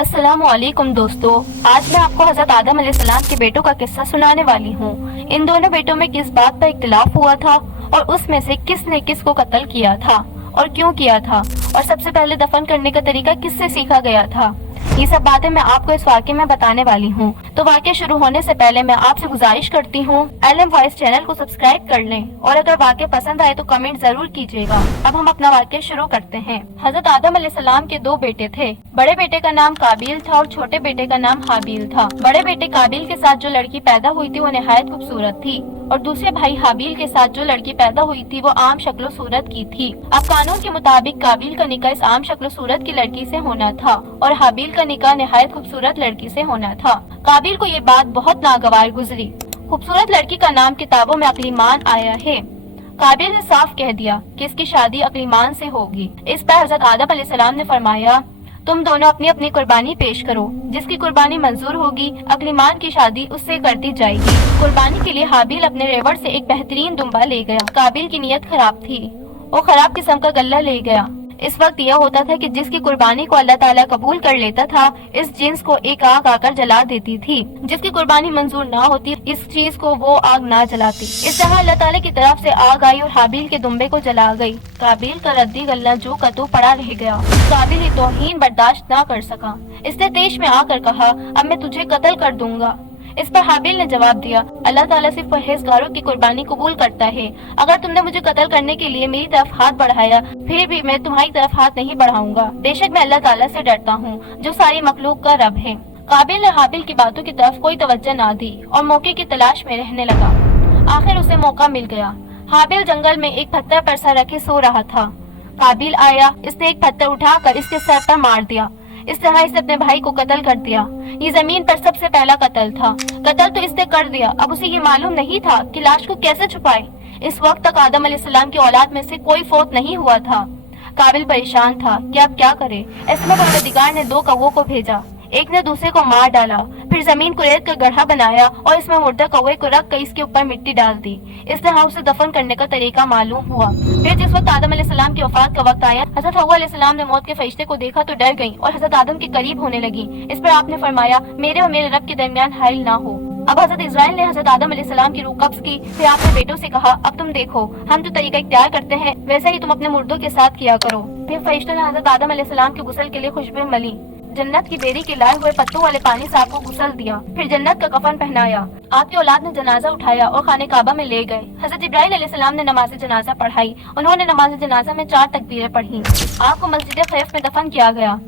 अस्सलाम वालेकुम दोस्तों, आज मैं आपको हज़रत आदम अलैहिस्सलाम के बेटों का किस्सा सुनाने वाली हूँ। इन दोनों बेटों में किस बात पर इख्तिलाफ हुआ था और उसमें से किसने किसको कत्ल किया था और क्यों किया था, और सबसे पहले दफन करने का तरीका किससे सीखा गया था, ये सब बातें मैं आपको इस वाक़े में बताने वाली हूँ। तो वाक़े शुरू होने से पहले मैं आपसे गुजारिश करती हूँ LM वॉइस चैनल को सब्सक्राइब कर लें और अगर वाक़े पसंद आए तो कमेंट जरूर कीजिएगा। अब हम अपना वाक़े शुरू करते हैं। हज़रत आदम अलैहिस्सलाम के दो बेटे थे। बड़े बेटे का नाम काबिल था और छोटे बेटे का नाम हाबिल था। बड़े बेटे काबिल के साथ जो लड़की पैदा हुई थी वो निहायत खूबसूरत थी और दूसरे भाई हाबिल के साथ जो लड़की पैदा हुई थी वो आम शक्ल सूरत की थी। अब कानून के मुताबिक काबिल का निकाह इस आम शक्ल सूरत की लड़की से होना था और हाबिल का निकाह निहायत खूबसूरत लड़की से होना था। काबिल को ये बात बहुत नागवार गुजरी। खूबसूरत लड़की का नाम किताबों में अक्लीमान आया है। काबिल ने साफ कह दिया कि इसकी शादी अक्लीमान से होगी। इस पर हज़रत आदम अलैहिस्सलाम ने फरमाया, तुम दोनों अपनी अपनी कुर्बानी पेश करो, जिसकी कुर्बानी मंजूर होगी अक्लीमान की शादी उससे कर दी जाएगी। कुर्बानी के लिए हाबिल अपने रेवड़ से एक बेहतरीन दुम्बा ले गया। काबिल की नीयत खराब थी, वो खराब किस्म का गल्ला ले गया। इस वक्त यह होता था कि जिसकी कुर्बानी को अल्लाह ताला कबूल कर लेता था, इस जिन्स को एक आग आकर जला देती थी। जिसकी कुर्बानी मंजूर ना होती, इस चीज को वो आग ना जलाती। इस तरह अल्लाह ताला की तरफ से आग आई और हाबिल के दुम्बे को जला गई। काबिल का रद्दी गल्ला जो का तो पड़ा रह गया। काबिल ये तौहीन बर्दाश्त ना कर सका। इसने तेश में आकर कहा, अब मैं तुझे कत्ल कर दूंगा। इस पर हाबिल ने जवाब दिया, अल्लाह ताला सिर्फ परहेजगारों की कुर्बानी कबूल करता है। अगर तुमने मुझे कत्ल करने के लिए मेरी तरफ हाथ बढ़ाया, फिर भी मैं तुम्हारी तरफ हाथ नहीं बढ़ाऊंगा। बेशक मैं अल्लाह ताला से डरता हूँ जो सारी मखलूक का रब है। काबिल ने हाबिल की बातों की तरफ कोई तवज्जो ना दी और मौके की तलाश में रहने लगा। आखिर उसे मौका मिल गया। हाबिल जंगल में एक पत्थर पर सर रखे सो रहा था। काबिल आया, इसने एक पत्थर उठाकर इसके सर पर मार दिया। इस तरह इसने अपने भाई को कत्ल कर दिया। ये जमीन पर सबसे पहला कत्ल था। कत्ल तो इसने कर दिया, अब उसे ये मालूम नहीं था कि लाश को कैसे छुपाए। इस वक्त तक आदम अलैहिस्सलाम की औलाद में से कोई फौत नहीं हुआ था। काबिल परेशान था कि अब क्या करे। ऐसे में परवरदिगार ने दो कौवों को भेजा। एक ने दूसरे को मार डाला, फिर जमीन को रेत का गड्ढा बनाया और इसमें मुर्दा कौवे को रख कर इसके ऊपर मिट्टी डाल दी। इस तरह उसे दफन करने का तरीका मालूम हुआ। फिर जिस वक्त आदम अलैहिस्सलाम की वफात का वक्त आया, हज़रत हव्वा अलैहिस्सलाम ने मौत के फरिश्ते को देखा तो डर गई और हज़रत आदम के करीब होने लगी। इस पर आपने फरमाया, मेरे और मेरे रब के दरमियान हाइल ना हो। अब हज़रत इस्राइल ने हज़रत आदम अलैहिस्सलाम की रूह कब्ज़ की। फिर आपने बेटों से कहा, अब तुम देखो, हम जो तरीका इख्तियार करते हैं वैसा ही तुम अपने मुर्दों के साथ किया करो। फिर फरिश्तों ने हज़रत आदम अलैहिस्सलाम के गुस्ल के लिए खुशबू मली। जन्नत की बेरी के लाए हुए पत्तों वाले पानी से आपको गुस्ल दिया, फिर जन्नत का कफन पहनाया। आपकी औलाद ने जनाजा उठाया और खाने काबा में ले गए। हज़रत इब्राहीम अलैहिस्सलाम ने नमाज जनाजा पढ़ाई। उन्होंने नमाज जनाजा में 4 तकबीरें पढ़ी। आपको मस्जिद खैफ में दफन किया गया।